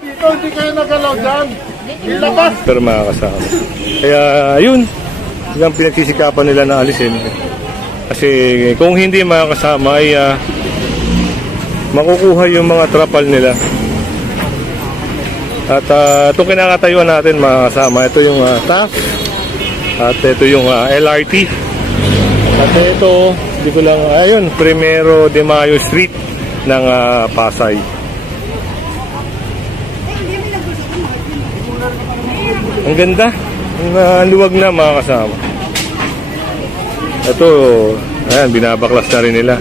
Dito, hindi kayo nagalaw dyan. Ilabas. Pero mga kasama. Kaya yun, yung pinagsisikapan nila na alisin. Kasi kung hindi mga kasama ay makukuha yung mga trapal nila. At itong kinakatayuan natin mga kasama, ito yung TAF at ito yung LRT. At ito, hindi ko lang, ayun, Primero de Mayo Street ng Pasay. Ang ganda, ang luwag na mga kasama. Ito, ayan, binabaklas na rin nila.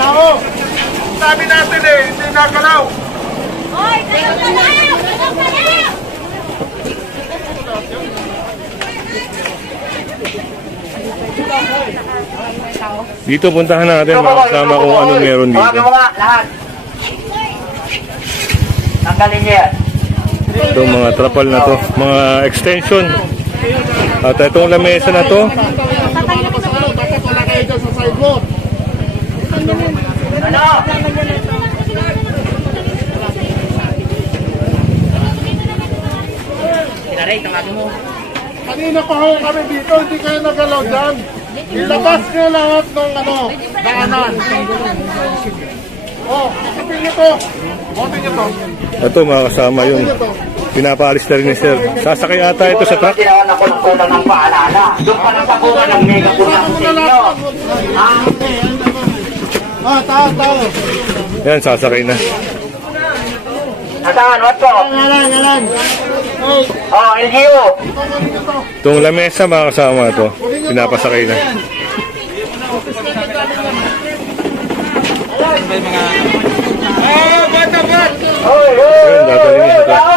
Tao. Sabi natin eh, hindi nagalaw. Hoy, tayo ka na! Tayo ka na! Dito puntahan natin mga kasama kung ano meron dito. Lahat. Tanggalin niya yan. Itong mga trapal na to, mga extension. At itong lamesa na to, Dapat wala kayo dyan sa sidewalk. Ano? Kinaray, tanggalin mo. Kanina pa ho kami dito, hindi kayo nagalaw dyan. Ilabas nyo lahat ng daanan. Oh, isipin nyo to. Bote nyo to. ito mga kasama yung pinapaalis na rin ni sir. Sasakay ata ito sa truck. Ginawa na ko ng kulang ng paalala. Doon pa ng sabukan ng mega kulang sa inyo. Tao. Yan, sasakay na. Nasaan? What po? Ngalan. Oh, LGU. Itong lamesa mga kasama ito, pinapasakay na. Ayun, dadalhin niya sa truck.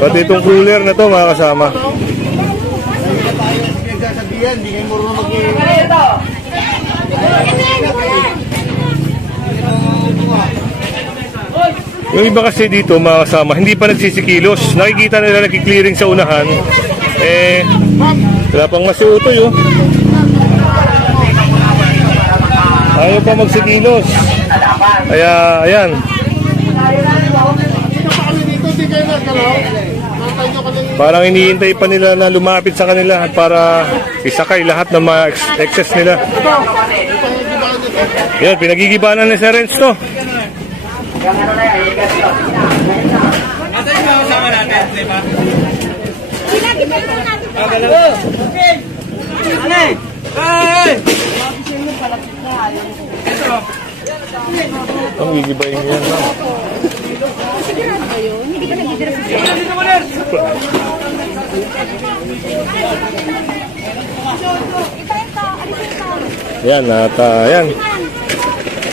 Pati itong cooler na to mga kasama. Hindi kayo marunong Yung iba kasi dito mga kasama, hindi pa nagsisikilos. Nakikita nila nagki-clearing sa unahan. Wala pang masiutoy oh. Ayaw pa magsikilos. Kaya, ayan. Parang iniintay pa nila na lumapit sa kanila para isakay lahat ng mga excess nila. Yan, pinagigibanan ni Sir Renz to. Yung ano na yan, ikas to. Ito yung mga kasama natin, di ba? Ang gigibayin niya yan. Sigurado ba yun? Hindi ka nagdidira sa siya. Yan, at yan.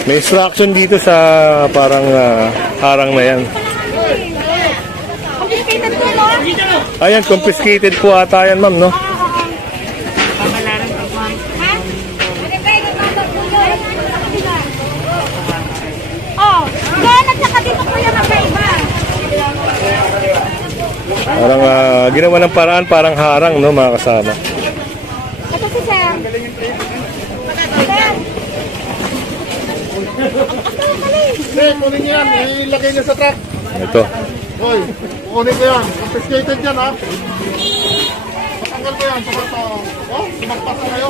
May instruction dito sa parang harang na yan. Complicated po, no? Ayan, confiscated po ata yan, ma'am, no? Ha? Oh, doon at saka dito po yung magkaiba. Parang ginawa ng paraan, parang harang, no, mga kasama. Ito si Sir. Sir. kunin niyo yan. Ilagay niyo sa truck. Ito. Hoy, kunin ko yan. Confiscated yan, ha? Matanggal ko yan. Oh, sumagpas na kayo.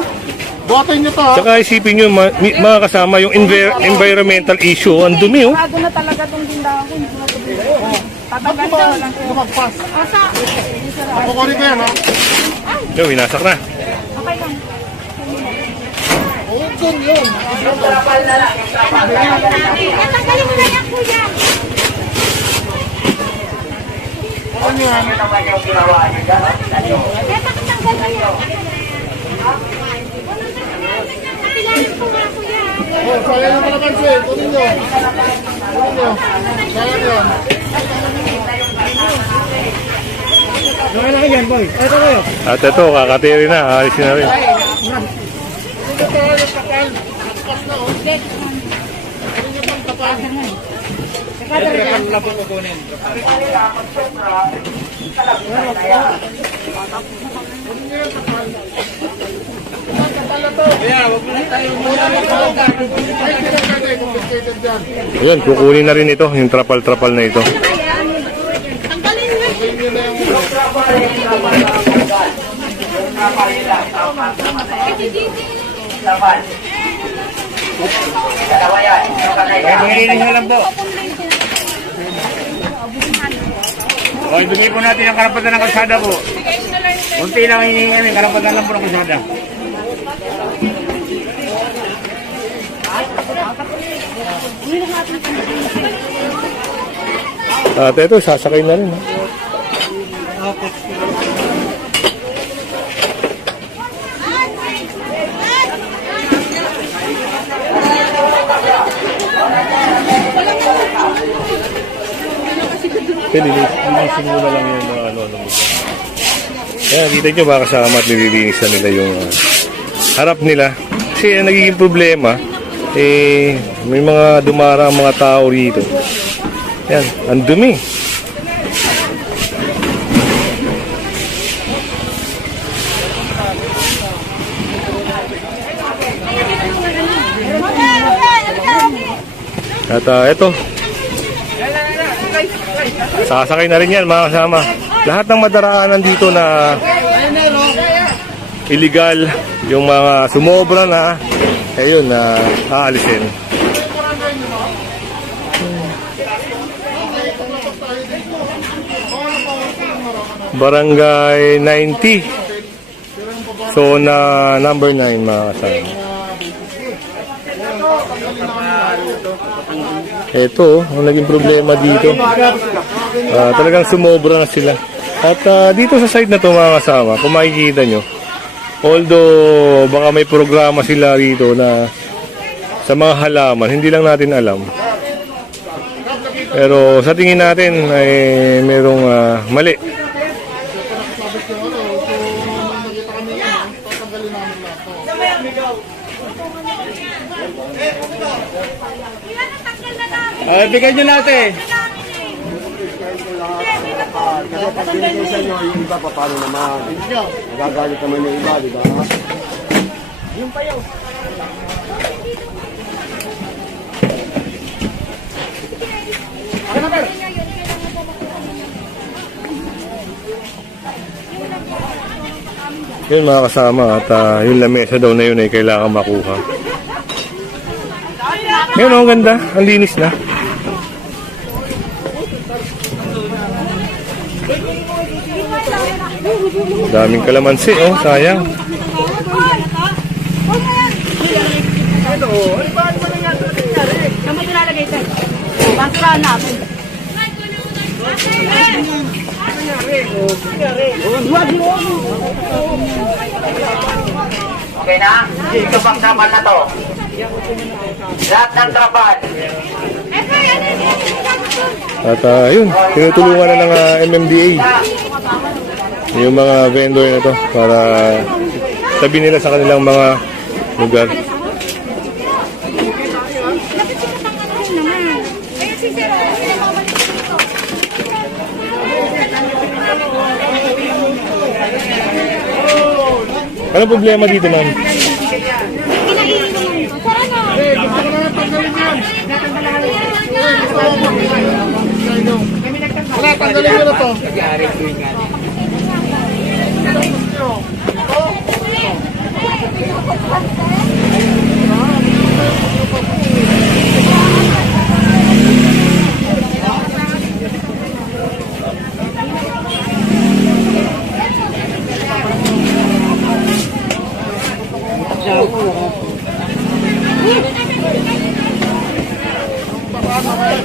Buhatin niyo to, ha? Tsaka isipin nyo, mga kasama, yung environmental issue, ang dumi, oh. Bago na talaga itong tindahan ko. Hindi ko na ito. Tatanggal Ba't na ba lang. lumagpas? Asa? Kukunin ko yan, ha? Yung, winasak na. Okay lang. Ukon yun. Yung trapal na lang, yung trapal. Natanggalin mo na yan, kuya. Ano yan? Yun naman yung ginawa niyo dyan. Kaya pakitanggal mo yan. Kapilanin ko nga, kuya. Oh, sayang naman naman siya. Kunin nyo. Kunin nyo. Sayang yun. At ito, kakatiri na. Alisin na rin. Ito tayo yung kapal. Kaskas na oh. Kunin nyo pang kapal. Na po kukunin. Kaya, wag mo na tayo muna. Ay, pinagkagay. Confiscated dyan. Ayan, kukunin na rin ito. Yung trapal-trapal na ito. Tanggalin mo. Kunin nyo na yung... Trapal. Dalawa yan. Yung kanay yan. Pagkilinis na lang po. Okay, bigay po natin ang karapatan ng kalsada po. Unti lang hinihingi namin, karapatan lang po ng kalsada. At ito, sasakay na rin. Ha? Linisin mo na lang yan na ano mo. Kaya kita nyo baka kasama at nililinis na nila yung harap nila. Kasi ang nagiging problema, may mga dumarang mga tao rito. Yan, ang dumi. At ito, sasakay na rin yan mga kasama. Lahat ng madaraanan dito na illegal, yung mga sumobra na, ayun na aalisin. Barangay 90. So na number 9 mga kasama. Ito, ang naging problema dito. Talagang sumobra na sila. At dito sa side na to mga kasama, kung makikita nyo, although baka may programa sila dito na sa mga halaman, hindi lang natin alam. Pero sa tingin natin ay merong mali. Bigay nyo natin. Kasi pag binigay sa inyo, yung iba pa paano naman? Nagagalit naman yung iba, di ba? Yun mga kasama at yung lamesa daw na yun ay kailangan makuha. Yun, ang ganda. Ang linis na. Daming kalamansi, oh. Sayang. Saan mo nilalagay ito? Basura na ako. Okay na? Ito bang trapal na to? Lahat ng trapal. At yun, tinutulungan na ng MMDA yung mga vendor na to para sabi nila sa kanilang mga lugar. Anong problema dito, ma'am? Gusto ko na tanggalin yan. Wala, tanggalin nyo na to.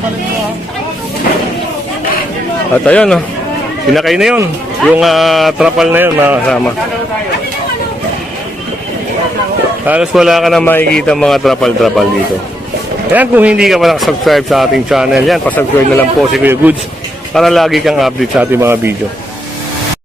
balik mo ha. At ayun, no? Pinakay na yun. Yung trapal na yun, mga kasama. Halos wala ka na makikita mga trapal-trapal dito. Ayan, kung hindi ka pa nakasubscribe sa ating channel, yan, pasubscribe na lang po si Kuya Goods para lagi kang update sa ating mga video.